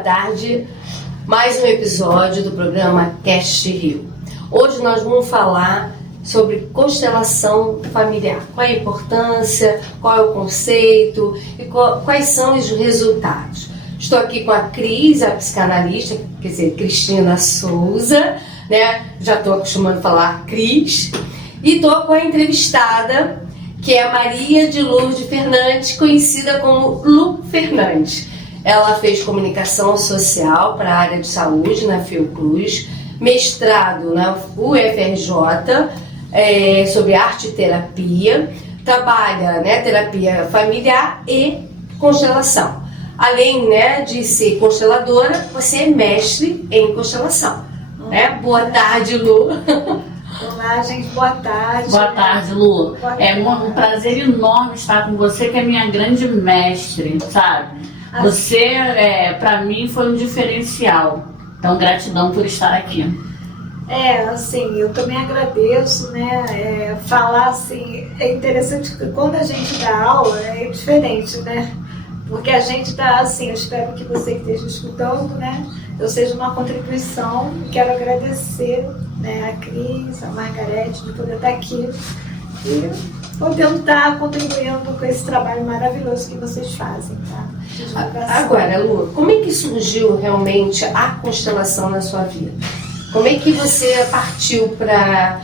tarde. Mais um episódio do programa Cast Rio. Hoje nós vamos falar sobre constelação familiar. Qual é a importância, qual é o conceito e quais são os resultados. Estou aqui com a Cris, a psicanalista, quer dizer, Cristina Souza, né? Já estou acostumando a falar Cris. E estou com a entrevistada, que é a Maria de Lourdes Fernandes, conhecida como Lu Fernandes. Ela fez comunicação social para a área de saúde na Fiocruz, mestrado na UFRJ sobre arte e terapia, trabalha, né, terapia familiar e constelação. Além, né, de ser consteladora, você é mestre em constelação. Né? Boa tarde, Lu. Olá, gente, boa tarde. Boa tarde, Lu. Boa tarde. É um prazer enorme estar com você, que é minha grande mestre, sabe? Você, para mim, foi um diferencial. Então, gratidão por estar aqui. Assim, eu também agradeço, né? Falar assim, é interessante que quando a gente dá aula é diferente, né? Porque a gente dá assim, eu espero que você que esteja escutando, né? Eu seja uma contribuição. Quero agradecer, né, a Cris, a Margarete, de poder estar aqui e podendo estar contribuindo com esse trabalho maravilhoso que vocês fazem, tá? Agora, Lu, como é que surgiu realmente a constelação na sua vida? Como é que você partiu para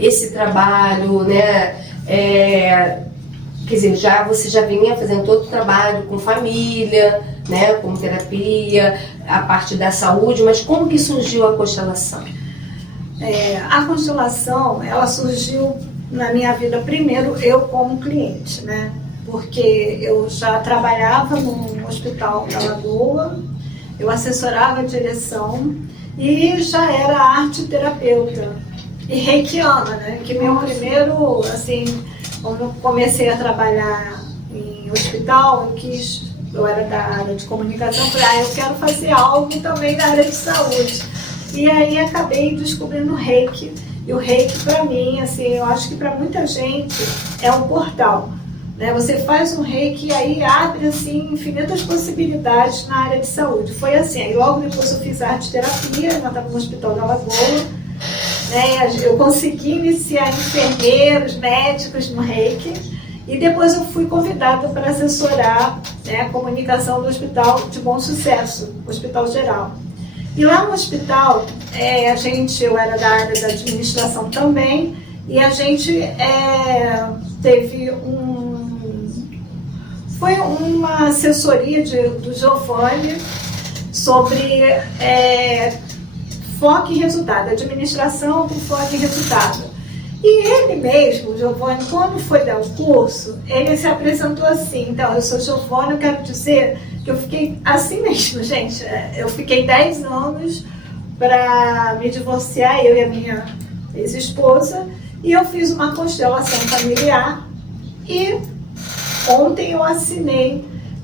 esse trabalho, né? Quer dizer, você já vinha fazendo todo o trabalho com família, né? Com terapia, a parte da saúde, mas como que surgiu a constelação? A constelação, ela surgiu na minha vida, primeiro, eu como cliente, né? Porque eu já trabalhava num hospital da Lagoa, eu assessorava a direção e já era arte terapeuta e reikiana, né? Que meu primeiro, assim, quando eu comecei a trabalhar em hospital, eu era da área de comunicação, falei, eu quero fazer algo também na área de saúde. E aí acabei descobrindo o Reiki. E o Reiki, para mim, assim, eu acho que para muita gente é um portal. Né? Você faz um Reiki e aí abre assim, infinitas possibilidades na área de saúde. Foi assim, aí logo depois eu fiz arte terapia, eu estava no Hospital da Lagoa. Né? Eu consegui iniciar enfermeiros, médicos no Reiki. E depois eu fui convidada para assessorar, né, a comunicação do Hospital de Bom Sucesso, Hospital Geral. E lá no hospital, eu era da área da administração também, e a gente teve foi uma assessoria do Giovanni sobre foco e resultado, administração com foco e resultado. E ele mesmo, o Giovanni, quando foi dar o curso, ele se apresentou assim, então, eu sou Giovanni, eu quero dizer que eu fiquei assim mesmo, gente, eu fiquei 10 anos para me divorciar, eu e a minha ex-esposa, e eu fiz uma constelação familiar, e ontem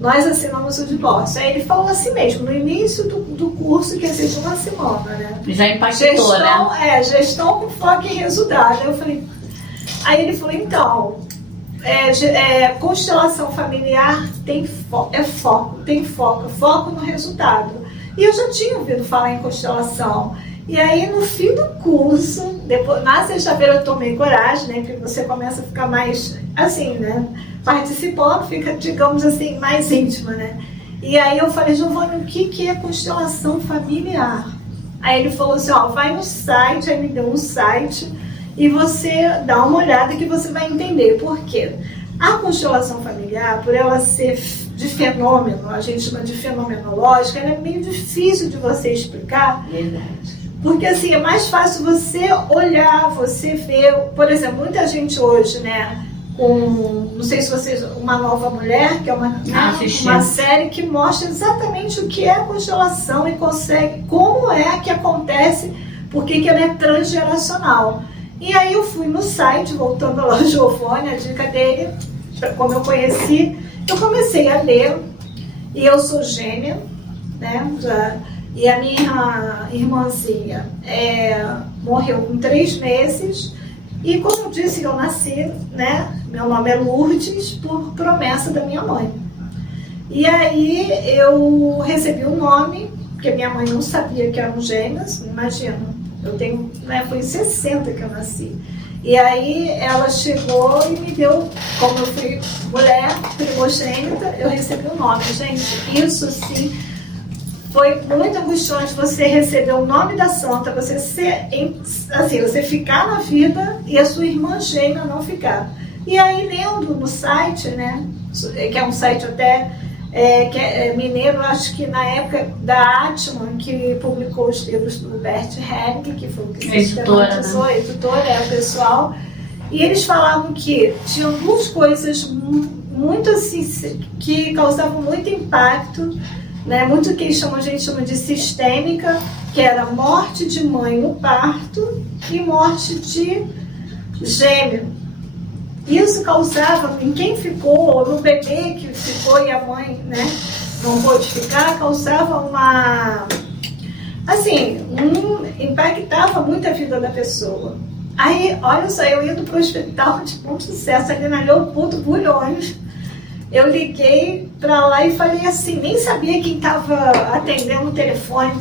nós assinamos o divórcio. Aí ele falou assim mesmo, no início do curso, que ia ser de uma semana, né? Já impactou, né? Gestão com foco em resultado. Eu falei, aí ele falou, então, constelação familiar tem foco no resultado. E eu já tinha ouvido falar em constelação. E aí, no fim do curso, depois, na sexta-feira eu tomei coragem, né? Porque você começa a ficar mais, assim, né? Participando, fica, digamos assim, mais íntima, né? E aí eu falei, Giovanni, o que é constelação familiar? Aí ele falou assim, vai no site, aí me deu um site, e você dá uma olhada que você vai entender por quê. A constelação familiar, por ela ser de fenômeno, a gente chama de fenomenológica, ela é meio difícil de você explicar. Verdade. Porque assim, é mais fácil você olhar, você ver, por exemplo, muita gente hoje, né, não sei se vocês, Uma Nova Mulher, que é uma série que mostra exatamente o que é a constelação e como é que acontece, porque ela é transgeracional. E aí eu fui no site, voltando lá ao Giovanni, a dica dele, como eu conheci, eu comecei a ler, e eu sou gêmea, né, e a minha irmãzinha morreu com 3 meses, e como eu disse, eu nasci, né, meu nome é Lourdes, por promessa da minha mãe. E aí eu recebi o nome, porque minha mãe não sabia que eram gêmeas, imagina, eu tenho, né, foi em 60 que eu nasci. E aí ela chegou e me deu, como eu fui mulher primogênita, eu recebi o nome. Gente, isso assim foi muito angustiante, você receber o nome da santa, você ser, assim, você ficar na vida e a sua irmã gêmea não ficar. E aí lendo no site, né, que é um site até que é mineiro, acho que na época da Atman, que publicou os livros do Bert Helling, que foi o que sistematizou, a editora, o pessoal, e eles falavam que tinham duas coisas muito assim, que causavam muito impacto, né, muito que a gente chama de sistêmica, que era morte de mãe no parto e morte de gêmeo. Isso causava, em quem ficou, no bebê que ficou e a mãe, né, não pôde ficar, causava uma, assim, impactava muito a vida da pessoa. Aí, olha só, eu indo para o hospital de Bom Sucesso, ali na Leopoldo Bulhões, eu liguei para lá e falei assim, nem sabia quem estava atendendo o telefone.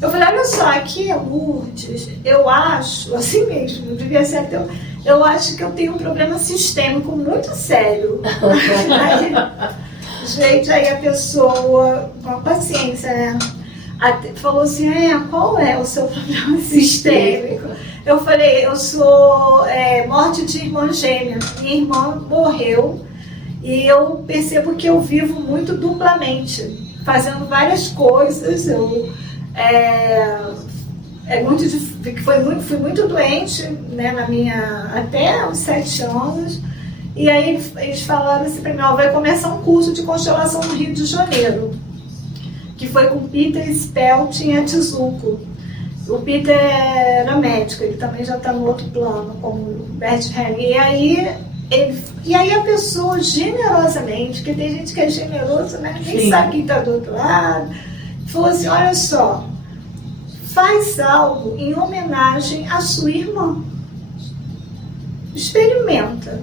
Eu falei, olha só, aqui é Lourdes, eu acho, assim mesmo, devia ser até... Eu acho que eu tenho um problema sistêmico muito sério. Gente, aí a pessoa, com a paciência, né, falou assim, qual é o seu problema sistêmico? Eu falei, eu sou morte de irmã gêmea. Minha irmã morreu e eu percebo que eu vivo muito duplamente, fazendo várias coisas. Fui muito doente, né, até os 7 anos, e aí eles falaram assim para mim, vai começar um curso de constelação no Rio de Janeiro, que foi com Peter Spelt em Atizuco. O Peter era médico, ele também já está no outro plano, como o Bert Helling. E aí a pessoa generosamente, porque tem gente que é generosa, né, nem sabe quem está do outro lado, falou assim, olha só, faz algo em homenagem à sua irmã. Experimenta.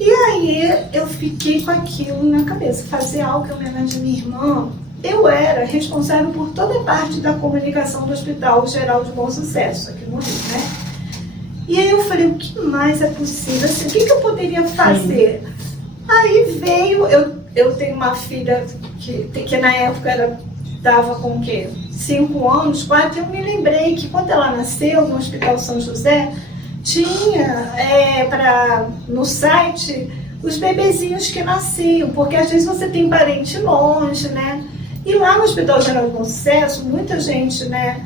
E aí eu fiquei com aquilo na cabeça. Fazer algo em homenagem à minha irmã. Eu era responsável por toda a parte da comunicação do Hospital Geral de Bom Sucesso, aqui no Rio, né? E aí eu falei, o que mais é possível? Assim, o que eu poderia fazer? Aí veio, eu tenho uma filha que na época estava com o quê? 5 anos, 4, eu me lembrei que quando ela nasceu no Hospital São José, tinha no site os bebezinhos que nasciam, porque às vezes você tem parente longe, né? E lá no Hospital Geral de Bom Sucesso, muita gente, né,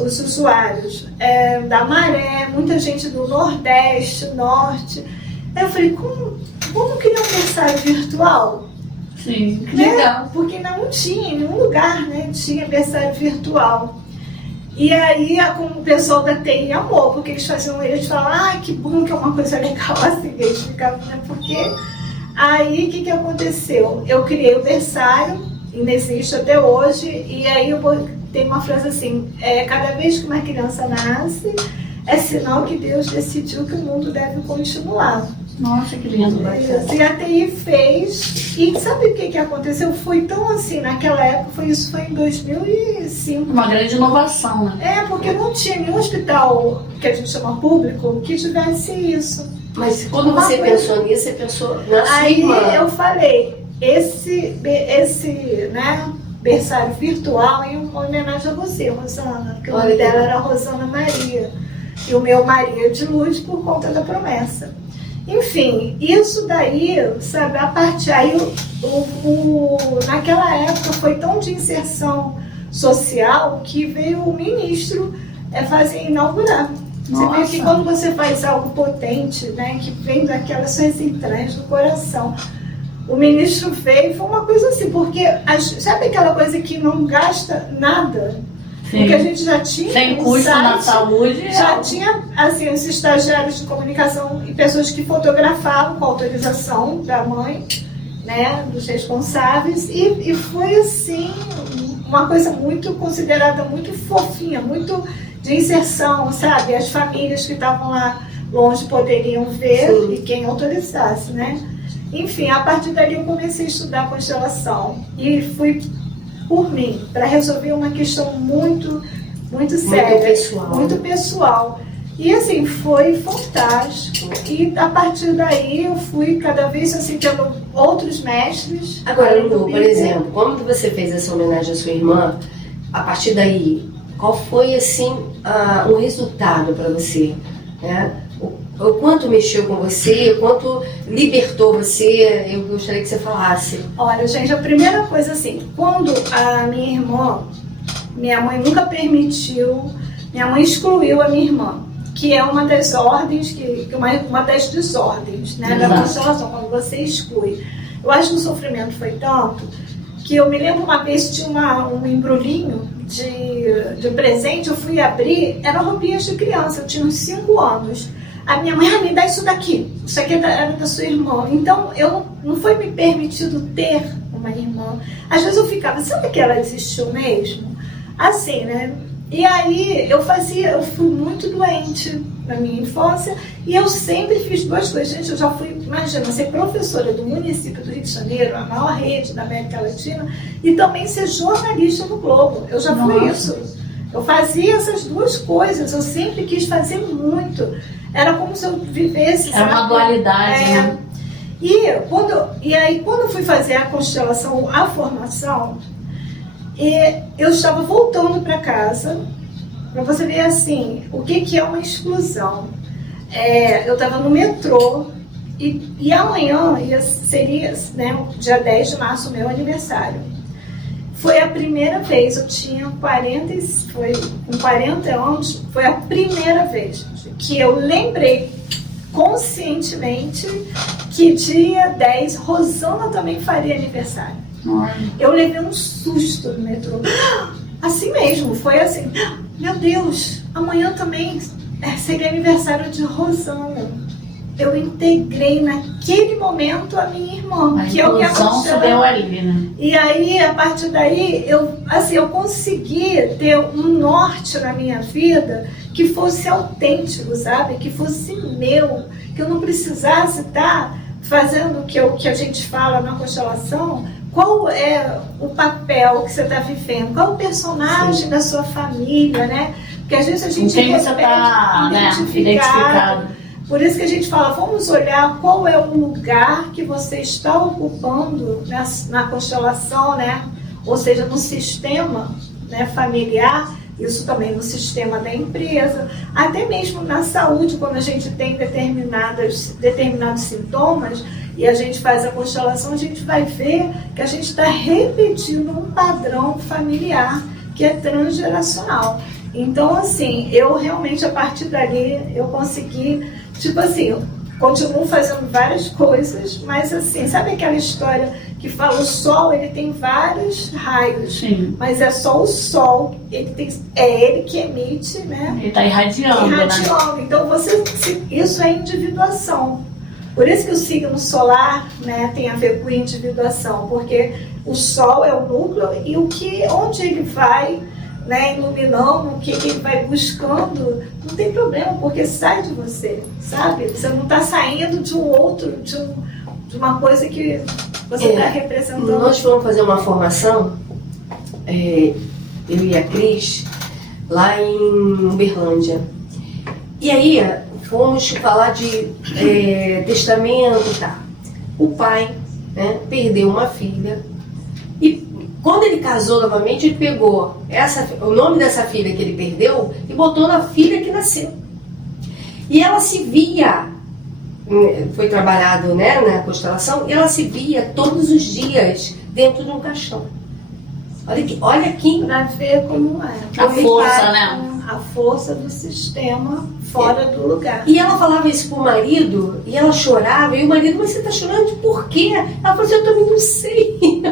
os usuários da Maré, muita gente do Nordeste, Norte. Aí eu falei, como criar um berçário virtual? Sim, que legal. Porque não tinha em nenhum lugar, né? Tinha berçário virtual. E aí o pessoal da TI amou, porque eles falavam, que bom que é uma coisa legal assim, eles ficavam, né? Porque aí o que aconteceu? Eu criei o berçário, ainda existe até hoje, e aí tem uma frase assim, cada vez que uma criança nasce, é sinal que Deus decidiu que o mundo deve continuar. Nossa, que lindo. E a TI fez, e sabe o que aconteceu? Foi tão assim, naquela época, isso foi em 2005. Uma grande inovação, né? Porque não tinha nenhum hospital, que a gente chama público, que tivesse isso. Mas quando você pensou nisso, você pensou na sua irmã. Aí eu falei, esse né, berçário virtual em uma homenagem a você, Rosana, porque o nome dela era Rosana Maria, e o meu Maria de Luz por conta da promessa. Enfim, isso daí, sabe, a partir aí, naquela época foi tão de inserção social que veio o ministro inaugurar. Nossa. Você vê que quando você faz algo potente, né, que vem daquelas suas entranhas do coração, o ministro veio, foi uma coisa assim, porque sabe aquela coisa que não gasta nada? Sim. Porque a gente já tinha sem custo na saúde. Já tinha assim, os estagiários de comunicação e pessoas que fotografavam com autorização da mãe, né, dos responsáveis, e foi assim, uma coisa muito considerada muito fofinha, muito de inserção, sabe? As famílias que estavam lá longe poderiam ver. Sim. E quem autorizasse, né? Enfim, a partir dali eu comecei a estudar constelação e fui por mim, para resolver uma questão muito séria, muito pessoal. E assim, foi fantástico. E a partir daí eu fui cada vez assim tendo outros mestres. Agora, Lu, por exemplo, quando você fez essa homenagem à sua irmã, a partir daí, qual foi assim o resultado para você? Né? O quanto mexeu com você, o quanto libertou você? Eu gostaria que você falasse. Olha, gente, a primeira coisa assim, quando a minha irmã, minha mãe nunca permitiu, minha mãe excluiu a minha irmã, que é uma das ordens, uma das desordens, né, da constelação, quando você exclui. Eu acho que o sofrimento foi tanto que eu me lembro uma vez tinha um embrulhinho de presente, eu fui abrir, eram roupinhas de criança, eu tinha uns 5 anos. A minha mãe, me dá isso daqui, isso aqui era da sua irmã. Então, não foi me permitido ter uma irmã. Às vezes eu ficava, sabe que ela existiu mesmo? Assim, né? E aí eu fui muito doente na minha infância e eu sempre fiz 2 coisas. Gente, eu já fui, imagina, ser professora do município do Rio de Janeiro, a maior rede da América Latina, e também ser jornalista no Globo. Eu já fui isso. Eu fazia essas 2 coisas, eu sempre quis fazer muito. Era como se eu vivesse... Era uma dualidade, né? E aí, quando eu fui fazer a constelação, a formação, eu estava voltando para casa, para você ver assim, o que é uma exclusão. Eu estava no metrô e amanhã seria, né, dia 10 de março, meu aniversário. Foi a primeira vez, eu tinha com 40 anos, foi a primeira vez que eu lembrei conscientemente que dia 10 Rosana também faria aniversário. Eu levei um susto no metrô. Assim mesmo, foi assim, meu Deus, amanhã também seria aniversário de Rosana. Eu integrei naquele momento a minha irmã, que é o que aconteceu. Deu ali, né? E aí, a partir daí, eu consegui ter um norte na minha vida que fosse autêntico, sabe? Que fosse meu, que eu não precisasse estar fazendo o que a gente fala na constelação. Qual é o papel que você está vivendo? Qual é o personagem da sua família, né? Porque às vezes a gente quem você está, né, identificado. Por isso que a gente fala, vamos olhar qual é o lugar que você está ocupando na constelação, né? Ou seja, no sistema, né, familiar, isso também no sistema da empresa, até mesmo na saúde, quando a gente tem determinados sintomas e a gente faz a constelação, a gente vai ver que a gente está repetindo um padrão familiar que é transgeracional. Então, assim, eu realmente, a partir dali, eu consegui, tipo assim, eu continuo fazendo várias coisas, mas assim, sabe aquela história que fala o sol, ele tem vários raios, sim, mas é só o sol, é ele que emite, né? Ele está irradiando, né? Então, isso é individuação. Por isso que o signo solar, né, tem a ver com individuação, porque o sol é o núcleo e onde ele vai, né, iluminando, o que ele vai buscando, não tem problema, porque sai de você, sabe? Você não está saindo de um outro, de uma coisa que você está representando. Nós fomos fazer uma formação, eu e a Cris, lá em Uberlândia. E aí, fomos falar de testamento e tal. O pai, né, perdeu uma filha e quando ele casou novamente, ele pegou o nome dessa filha que ele perdeu e botou na filha que nasceu. E ela se via, foi trabalhado, né, na constelação, e ela se via todos os dias dentro de um caixão. Olha aqui. Para ver como é. A força, né? A força do sistema fora do lugar. E ela falava isso pro marido, e ela chorava, e o marido, mas você tá chorando por quê? Ela falou assim, eu também não sei.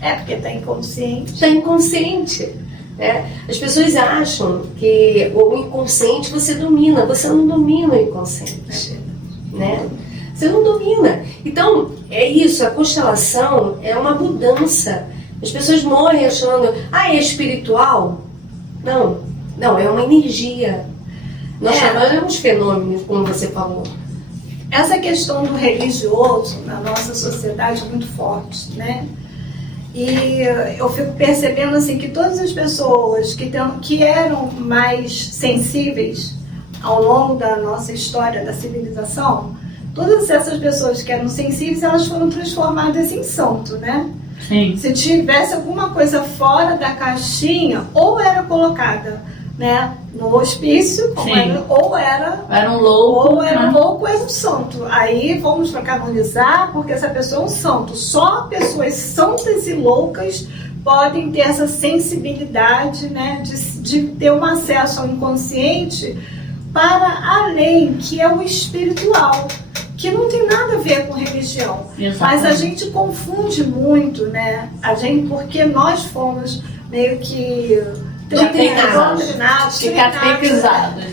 Porque está inconsciente. Está inconsciente. Né? As pessoas acham que o inconsciente você domina. Você não domina o inconsciente. Né? Você não domina. Então, é isso. A constelação é uma mudança. As pessoas morrem achando, é espiritual? Não, é uma energia. Nós chamamos fenômenos, como você falou. essa questão do religioso na nossa sociedade é muito forte, né? E eu fico percebendo assim que todas as pessoas que eram mais sensíveis ao longo da nossa história da civilização, todas essas pessoas que eram sensíveis, elas foram transformadas em santo, né? Sim. Se tivesse alguma coisa fora da caixinha, ou era colocada, né, no hospício, ou era um louco, ou era um louco, era um santo. Aí vamos para canonizar, porque essa pessoa é um santo. Só pessoas santas e loucas podem ter essa sensibilidade, né, de ter um acesso ao inconsciente para além, que é o espiritual, que não tem nada a ver com religião. Exatamente. Mas a gente confunde muito, né? Porque nós fomos meio que doutrinados, catequizados,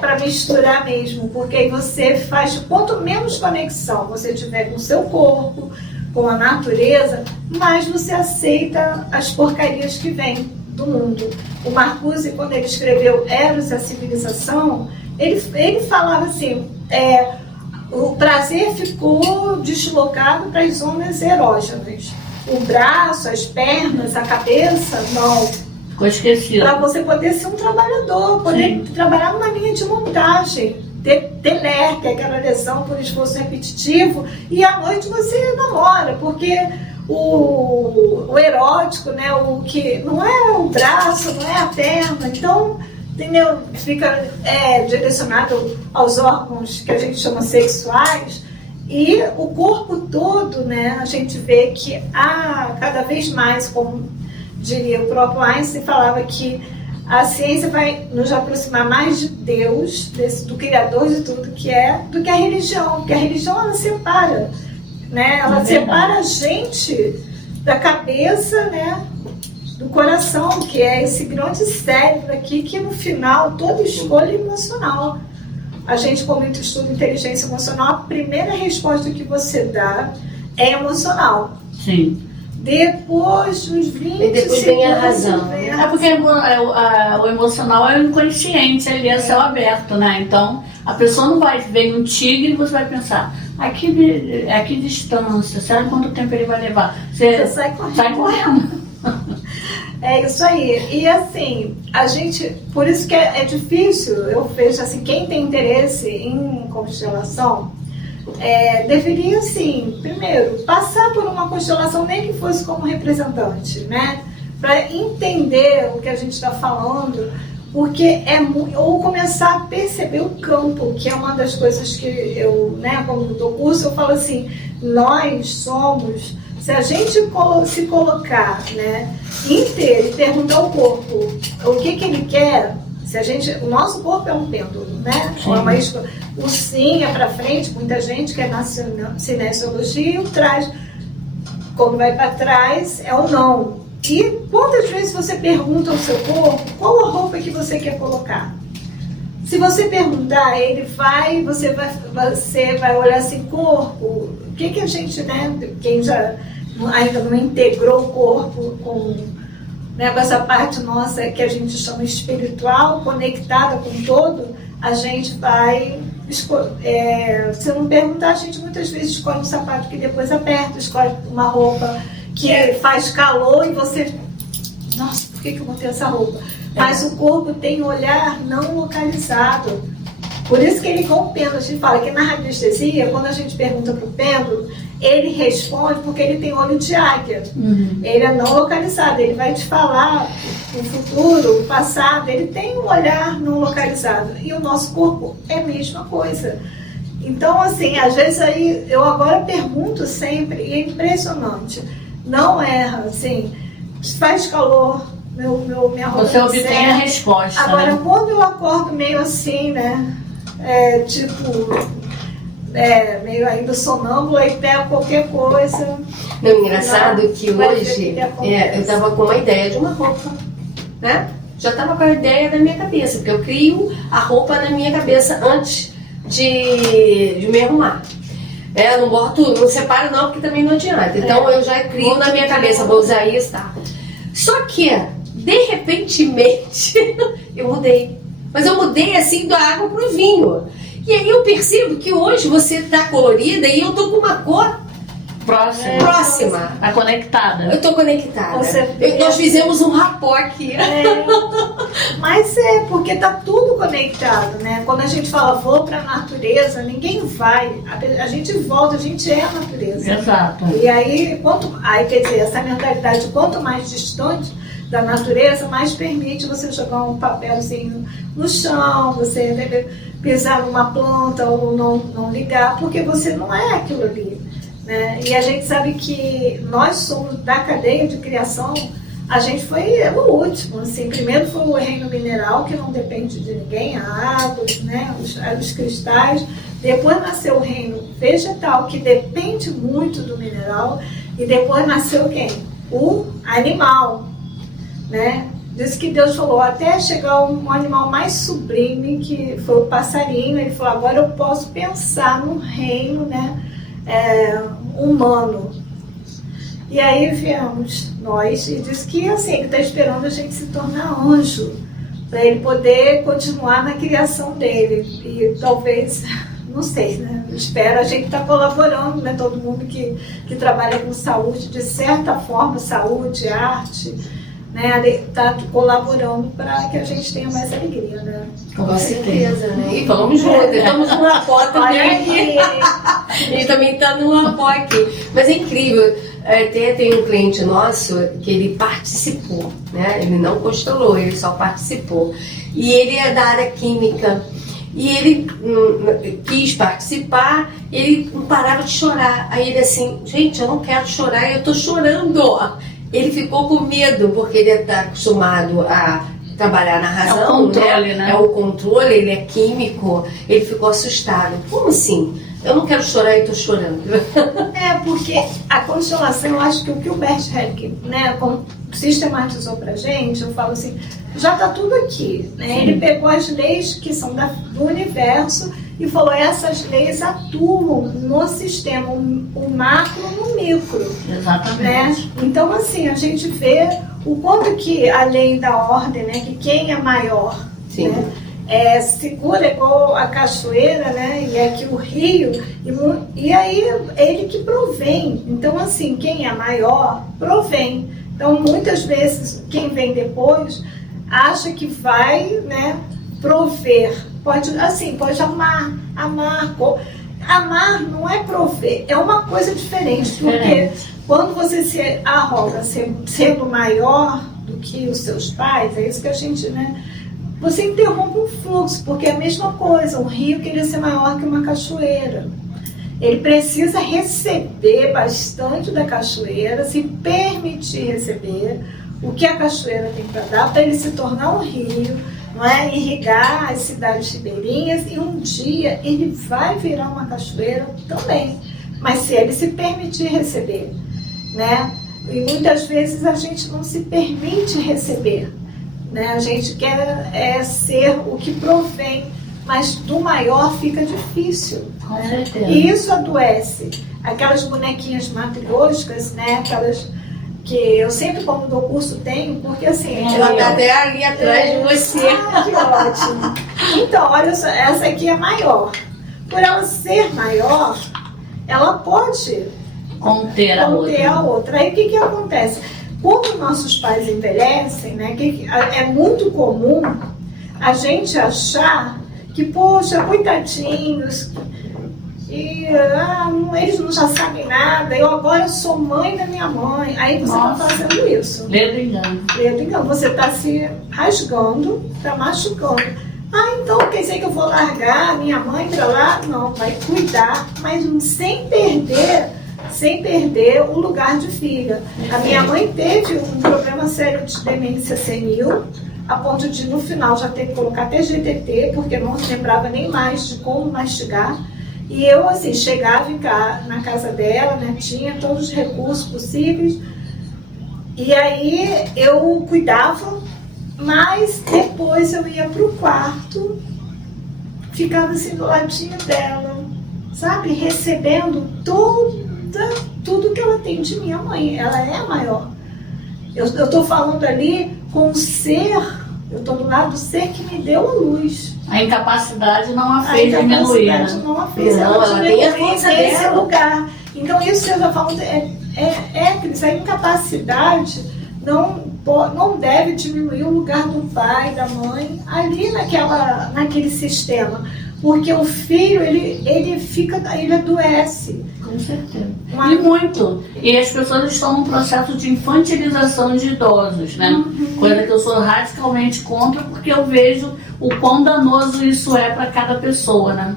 para misturar mesmo, porque aí você faz, quanto menos conexão você tiver com o seu corpo, com a natureza, mais você aceita as porcarias que vêm do mundo. O Marcuse, quando ele escreveu Eros e a Civilização, ele falava assim, o prazer ficou deslocado para as zonas erógenas. O braço, as pernas, a cabeça, não. Ficou esquecido. Para você poder ser um trabalhador, poder trabalhar numa linha de montagem, ter ler, que é aquela lesão por esforço repetitivo, e à noite você namora, porque o erótico, né, o que não é o braço, não é a perna, então, entendeu? Fica direcionado aos órgãos que a gente chama sexuais, e o corpo todo, né, a gente vê que há cada vez mais, como diria o próprio Einstein, falava que a ciência vai nos aproximar mais de Deus, do Criador de tudo que é, do que a religião, porque a religião ela separa, né? Ela separa a gente da cabeça, né, do coração, que é esse grande cérebro aqui, que no final toda escolha é emocional. A gente, como estuda inteligência emocional, a primeira resposta que você dá é emocional. Sim. Depois dos 20 e depois vem a razão. É porque o emocional é o inconsciente, ele é céu aberto, né? Então, a pessoa não vai ver um tigre e você vai pensar, a que distância, sabe quanto tempo ele vai levar? Você sai correndo. Sai correndo. É isso aí. E assim, a gente, por isso que é difícil, eu vejo assim, quem tem interesse em constelação, deveria, assim, primeiro, passar por uma constelação, nem que fosse como representante, né? Para entender o que a gente está falando, porque ou começar a perceber o campo, que é uma das coisas que eu, né, quando dou curso, eu falo assim, nós somos, se a gente se colocar, né, inteiro e perguntar ao corpo o que ele quer, o nosso corpo é um pêndulo, né? O sim é para frente, muita gente quer na cinesiologia, e o trás, quando vai para trás, é o não. E quantas vezes você pergunta ao seu corpo qual a roupa que você quer colocar? Se você perguntar, você vai olhar assim, corpo, o que a gente, né? Quem já ainda não integrou o corpo com essa parte nossa que a gente chama espiritual, conectada com todo, a gente vai se não perguntar, a gente muitas vezes escolhe um sapato que depois aperta, escolhe uma roupa que faz calor e você, nossa, por que eu botei essa roupa? Mas o corpo tem um olhar não localizado. Por isso que ele, com o pêndulo, a gente fala que na radiestesia, quando a gente pergunta para o pêndulo, ele responde porque ele tem olho de águia. Uhum. Ele é não localizado, ele vai te falar o futuro, o passado, ele tem um olhar não localizado. E o nosso corpo é a mesma coisa. Então, assim, às vezes aí, eu agora pergunto sempre, e é impressionante, não erra, assim, faz calor, minha roupa você obtém a resposta. Agora, né? Quando eu acordo meio assim, né, meio ainda sonâmbula e pego qualquer coisa. Não, engraçado que hoje eu tava com uma ideia de uma roupa, né? Já tava com a ideia da minha cabeça, porque eu crio a roupa na minha cabeça antes de me arrumar. Eu não separo não, porque também não adianta. Então eu já crio na minha cabeça, vou usar isso, tá? Só que, de repentemente, eu mudei. Mas eu mudei assim da água pro vinho. E aí eu percebo que hoje você tá colorida e eu tô com uma cor próxima. Tá conectada. Eu tô conectada. Você Nós fizemos um rapó aqui. Mas porque tá tudo conectado, né? Quando a gente fala vou pra natureza, ninguém vai. A gente volta, a gente é a natureza. Exato. E aí, quer dizer, essa mentalidade, quanto mais distante da natureza, mais permite você jogar um papelzinho no chão, você pisar numa planta ou não ligar, porque você não é aquilo ali. Né? E a gente sabe que nós somos da cadeia de criação, a gente foi o último. Assim, primeiro foi o reino mineral, que não depende de ninguém, a água, né? os cristais. Depois nasceu o reino vegetal, que depende muito do mineral. E depois nasceu quem? O animal. Né? Diz que Deus falou, até chegar um animal mais sublime, que foi o passarinho. Ele falou, agora eu posso pensar no reino, né? Humano. E aí viemos nós e disse que assim, ele está esperando a gente se tornar anjo, para ele poder continuar na criação dele. E talvez, não sei, né? Espero, a gente está colaborando, né? Todo mundo que trabalha com saúde, de certa forma, saúde, arte, né? Está colaborando para que a gente tenha mais alegria, né? Com certeza, né? E vamos juntos, estamos num rapó também aqui. Ele também está num rapó aqui. Mas é incrível, até tem um cliente nosso que ele participou, né? Ele não constelou, ele só participou. E ele é da área química. E ele quis participar, ele não parava de chorar. Aí ele assim, gente, eu não quero chorar, eu tô chorando. Ele ficou com medo, porque ele está acostumado a trabalhar na razão, é o controle, né? É o controle, ele é químico, ele ficou assustado. Como assim? Eu não quero chorar e estou chorando. Porque a constelação, eu acho que o que o Bert Hellinger, né, sistematizou pra gente, eu falo assim, já está tudo aqui, né? Ele pegou as leis que são do universo e falou, essas leis atuam no sistema, o macro no micro. Exatamente. Né? Então, assim, a gente vê o quanto que a lei da ordem, né, que quem é maior, sim, né, segura igual a cachoeira, né, e aqui o rio, e aí ele que provém. Então, assim, quem é maior, provém. Então, muitas vezes, quem vem depois acha que vai, né, prover. Pode amar. Amar não é prover, é uma coisa diferente, porque quando você se arroga sendo maior do que os seus pais, é isso que a gente, né, você interrompe o fluxo, porque é a mesma coisa, um rio queria ser maior que uma cachoeira. Ele precisa receber bastante da cachoeira, se permitir receber o que a cachoeira tem para dar, para ele se tornar um rio, não é? Irrigar as cidades ribeirinhas, e um dia ele vai virar uma cachoeira também, mas se ele se permitir receber, né? E muitas vezes a gente não se permite receber, né? A gente quer ser o que provém, mas do maior fica difícil. Com certeza. E isso adoece. Aquelas bonequinhas matrióticas, né? Aquelas que eu sempre, quando dou curso, tenho, porque assim... Ela está até ali atrás de você. Que ótimo. Então, olha só, essa aqui é maior. Por ela ser maior, ela pode conter a outra. Aí o que acontece? Quando nossos pais envelhecem, né, é muito comum a gente achar que, poxa, coitadinhos, e eles não já sabem nada, eu agora sou mãe da minha mãe. Aí você está fazendo isso. Ledo engano. Você está se rasgando, está machucando. Então quer dizer que eu vou largar a minha mãe para lá? Não, vai cuidar, mas sem perder o lugar de filha. A minha mãe teve um problema sério de demência senil, a ponto de no final já ter que colocar até GTT, porque não se lembrava nem mais de como mastigar. E eu, assim, chegava na casa dela, né, tinha todos os recursos possíveis, e aí eu cuidava, mas depois eu ia pro quarto, ficava assim do ladinho dela, sabe, recebendo tudo que ela tem de minha mãe. Ela é a maior. Eu estou falando ali com o ser Eu estou do lado do ser que me deu a luz. A incapacidade não a fez diminuir, né? Não a fez Não, ela tem a força nesse dela. lugar. Então, isso que eu já falo, Cris, a incapacidade não deve diminuir o lugar do pai, da mãe, ali naquele sistema. Porque o filho, ele adoece. Com certeza. E muito. E as pessoas estão num processo de infantilização de idosos, né? Coisa que eu sou radicalmente contra, porque eu vejo o quão danoso isso é para cada pessoa, né?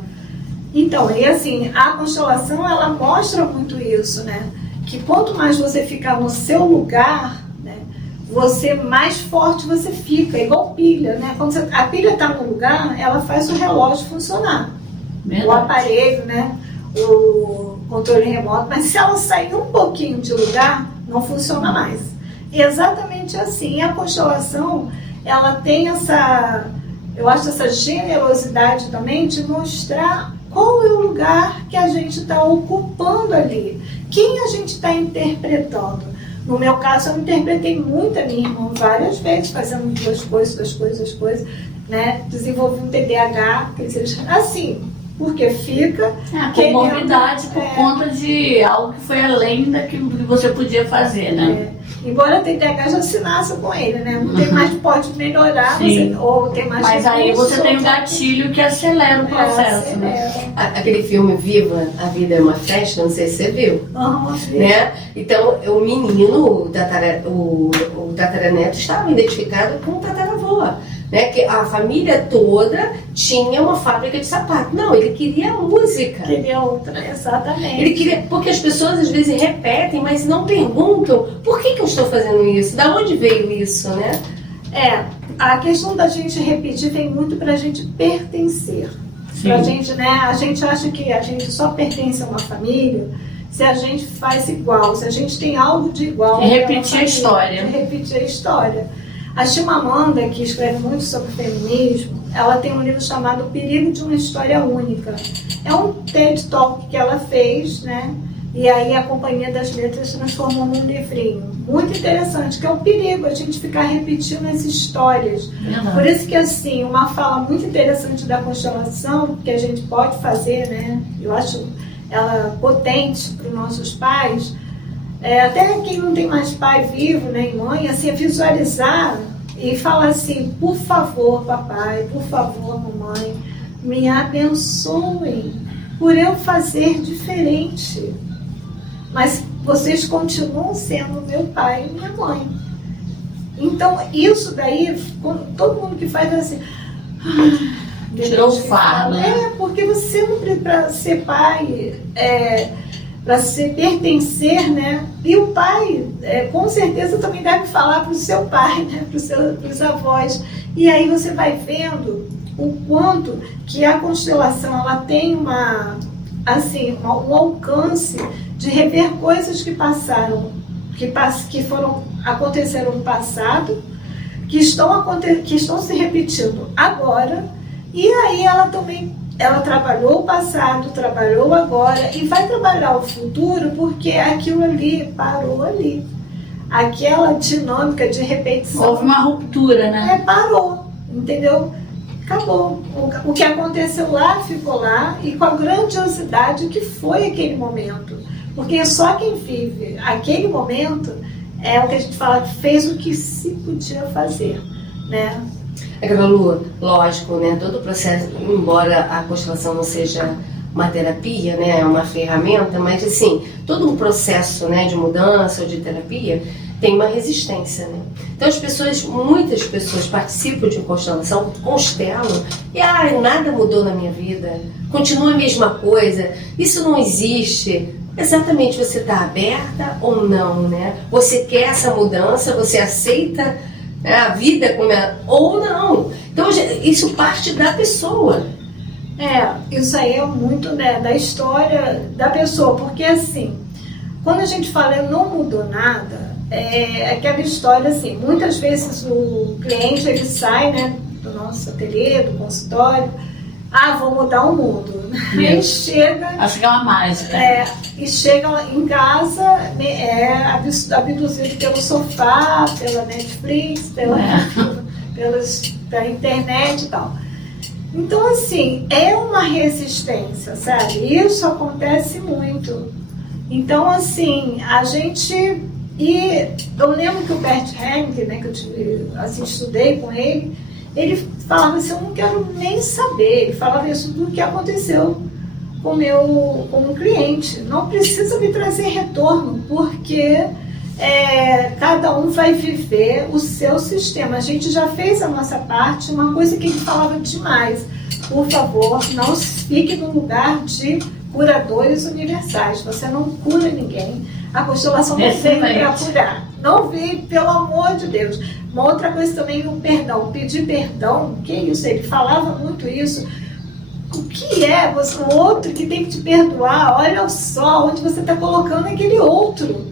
Então, e assim, a constelação, ela mostra muito isso, né? Que quanto mais você ficar no seu lugar, né, mais forte você fica, igual pilha, né? Quando a pilha está no lugar, ela faz o relógio funcionar. Verdade. O aparelho, né? O controle remoto, mas se ela sair um pouquinho de lugar, não funciona mais. E exatamente assim. E a constelação, ela tem eu acho essa generosidade também de mostrar qual é o lugar que a gente está ocupando ali, quem a gente está interpretando. No meu caso, eu interpretei muito a minha irmã várias vezes, fazendo duas coisas, né? Desenvolvi um TDAH, assim, porque fica... comorbidade por conta de algo que foi além daquilo que você podia fazer, né? Embora a TDAH já se nasça com ele, né? Não tem mais, pode melhorar, ou tem mais... Mas aí você tem um gatilho que acelera o processo, né? Aquele filme Viva, A Vida é uma Festa, não sei se você viu. Né? Então, o menino, o tataraneto, estava identificado com o tataravô. Né, que a família toda tinha uma fábrica de sapato. Não, ele queria música. Queria outra, exatamente. Ele queria, porque as pessoas às vezes repetem, mas não perguntam por que eu estou fazendo isso, da onde veio isso, né? A questão da gente repetir vem muito pra gente pertencer. Pra gente, né? A gente acha que a gente só pertence a uma família se a gente faz igual, se a gente tem algo de igual. Repetir a história. Repetir a história. A Chimamanda, que escreve muito sobre feminismo, ela tem um livro chamado O Perigo de uma História Única. É um TED Talk que ela fez, né? E aí a Companhia das Letras transformou num livrinho. Muito interessante, que é o perigo, a gente ficar repetindo as histórias. Por isso que, assim, uma fala muito interessante da constelação, que a gente pode fazer, né? Eu acho ela potente para os nossos pais, até quem não tem mais pai vivo, nem mãe, assim, é visualizar e falar assim: por favor, papai, por favor, mamãe, me abençoem por eu fazer diferente. Mas vocês continuam sendo meu pai e minha mãe. Então, isso daí, todo mundo que faz assim... tirou o fardo, né? Porque você não precisa, para ser pai... para se pertencer, né? E o pai, com certeza, também deve falar para o seu pai, né? Para os avós. E aí você vai vendo o quanto que a constelação ela tem um alcance de rever coisas que passaram, aconteceram no passado, que estão se repetindo agora. E aí ela trabalhou o passado, trabalhou o agora e vai trabalhar o futuro, porque aquilo ali parou ali. Aquela dinâmica de repetição... Houve uma ruptura, né? Parou, entendeu? Acabou. O que aconteceu lá, ficou lá, e com a grandiosidade que foi aquele momento. Porque só quem vive aquele momento é o que a gente fala, que fez o que se podia fazer, né? Lu, lógico, né? Todo o processo, embora a constelação não seja uma terapia, né? É uma ferramenta, mas assim, todo um processo, né, de mudança ou de terapia tem uma resistência, né? Então muitas pessoas participam de constelação, constelam e nada mudou na minha vida, continua a mesma coisa, isso não existe. Exatamente, você está aberta ou não, né? Você quer essa mudança, você aceita a vida como é, ou não. Então isso parte da pessoa. Isso aí é muito, né, da história da pessoa, porque assim, quando a gente fala não mudou nada, é aquela história assim, muitas vezes o cliente ele sai, né, do nosso ateliê, do consultório, vou mudar o mundo. Aí chega... Acho que é uma mágica. E chega em casa, abduzido pelo sofá, pela Netflix, pela internet e tal. Então, assim, é uma resistência, sabe? Isso acontece muito. Então, assim, a gente... E eu lembro que o Bert Hellinger, né, que eu estudei com ele falava assim, eu não quero nem saber. Ele falava isso do que aconteceu como cliente. Não precisa me trazer retorno, porque cada um vai viver o seu sistema. A gente já fez a nossa parte. Uma coisa que ele falava demais: por favor, não fique no lugar de curadores universais. Você não cura ninguém. A constelação não veio para curar. Não veio, pelo amor de Deus. Uma outra coisa também, o perdão. Pedir perdão, que isso? Ele falava muito isso. O que é o outro que tem que te perdoar? Olha só onde você está colocando aquele outro.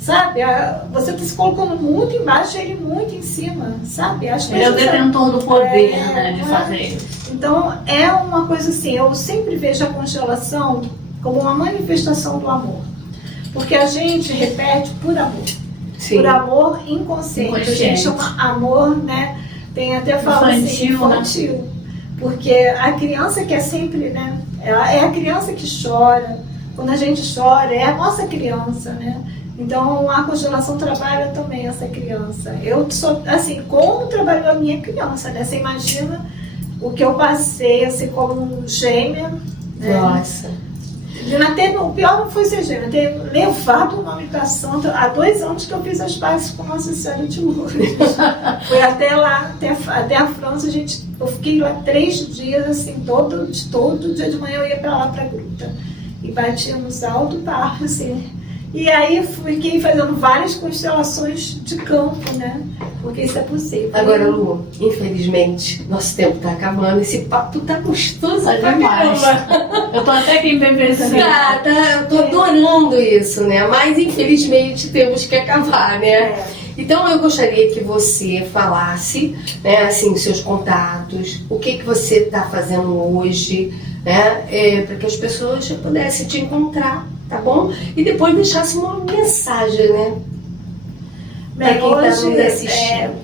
Sabe? Você está se colocando muito embaixo e ele muito em cima. Sabe? Ele é o detentor do poder, né, de fazer isso. Então, é uma coisa assim, eu sempre vejo a constelação como uma manifestação do amor. Porque a gente repete por amor. Sim. Por amor inconsciente. A gente chama amor, né? Tem até fala infantil, assim, infantil. Né? Porque a criança que é sempre, né? É a criança que chora. Quando a gente chora, é a nossa criança, né? Então, a constelação trabalha também essa criança. Eu sou, assim, como trabalhou a minha criança, né? Você imagina o que eu passei, assim, como gêmea. Né? Nossa. O pior não foi ser gêmea, ter levado o nome da santa. Há 2 anos que eu fiz as pazes com Nossa Senhora de Lourdes. Foi até lá, até a França. Eu fiquei lá 3 dias, assim, todo dia de manhã eu ia pra lá, pra gruta. E batia nos altos barros, assim. E aí fiquei fazendo várias constelações de campo, né? Porque isso é possível. Agora, Lu, infelizmente, nosso tempo tá acabando. Esse papo tá gostoso demais. Eu tô até aqui em BBC. Eu tô adorando isso, né? Mas, infelizmente, temos que acabar, né? Então, eu gostaria que você falasse, né, assim, seus contatos, o que você tá fazendo hoje, né? Para que as pessoas pudessem te encontrar, tá bom? E depois deixasse uma mensagem, né? Bem,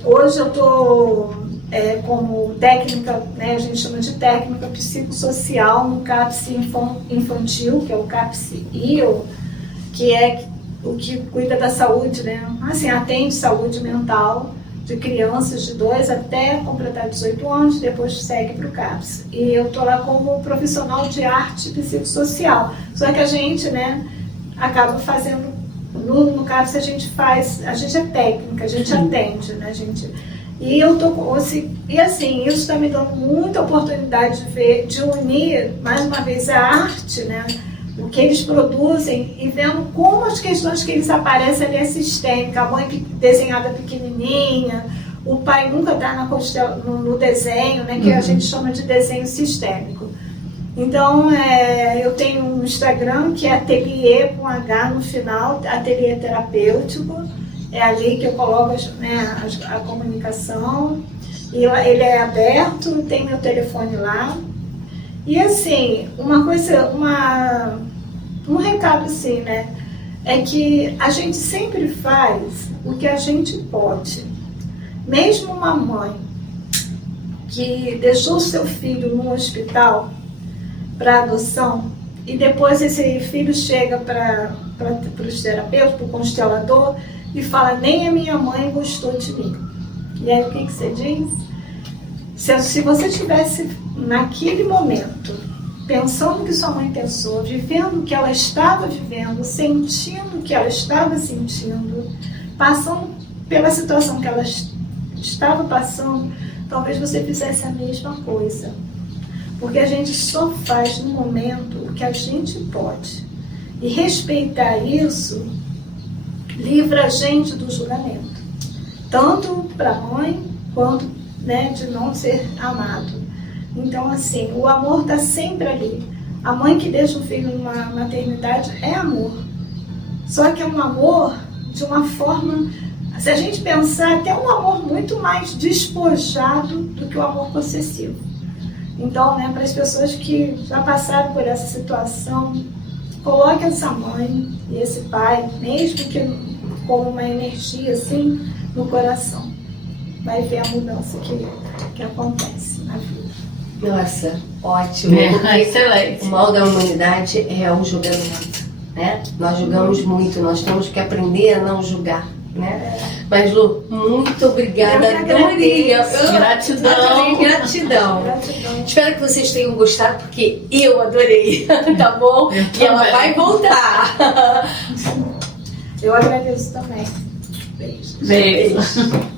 hoje eu estou como técnica, né, a gente chama de técnica psicossocial no CAPS infantil, que é o CAPS-IO, que é o que cuida da saúde, né? Assim, atende saúde mental de crianças de 2 até completar 18 anos, depois segue para o CAPS. E eu estou lá como profissional de arte psicossocial. Só que a gente, né, acaba fazendo... No CAPS a gente é técnica, a gente atende, né, gente? E eu tô assim, isso está me dando muita oportunidade de unir, mais uma vez, a arte, né? O que eles produzem e vendo como as questões que eles aparecem ali é sistêmica. A mãe desenhada pequenininha, o pai nunca dá no desenho, né? Que a gente chama de desenho sistêmico. Então, eu tenho um Instagram que é ateliê com H no final, ateliê terapêutico. É ali que eu coloco a comunicação. E ele é aberto, tem meu telefone lá. E assim, um recado assim, né? É que a gente sempre faz o que a gente pode. Mesmo uma mãe que deixou seu filho no hospital para adoção, e depois esse filho chega para os terapeutas, para o constelador, e fala, nem a minha mãe gostou de mim. E aí o que você diz? Se você tivesse naquele momento, pensando o que sua mãe pensou, vivendo o que ela estava vivendo, sentindo o que ela estava sentindo, passando pela situação que ela estava passando, talvez você fizesse a mesma coisa. Porque a gente só faz no momento o que a gente pode. E respeitar isso livra a gente do julgamento. Tanto para a mãe, quanto, né, de não ser amado. Então, assim, o amor está sempre ali. A mãe que deixa o filho numa maternidade é amor. Só que é um amor de uma forma... Se a gente pensar, até um amor muito mais despojado do que o amor possessivo. Então, né, para as pessoas que já passaram por essa situação, coloque essa mãe e esse pai, mesmo que como uma energia assim, no coração. vai ver a mudança que acontece na vida. Nossa, ótimo. Excelente. O mal da humanidade é o julgamento, né? Nós julgamos muito, nós temos que aprender a não julgar, né? Mas, Lu, muito obrigada. Eu que Adorei. agradeço. Gratidão. Adorei, gratidão. Gratidão. Espero que vocês tenham gostado, porque eu adorei, tá bom? E ela também. vai voltar. Eu agradeço também. Beijo. Beijo.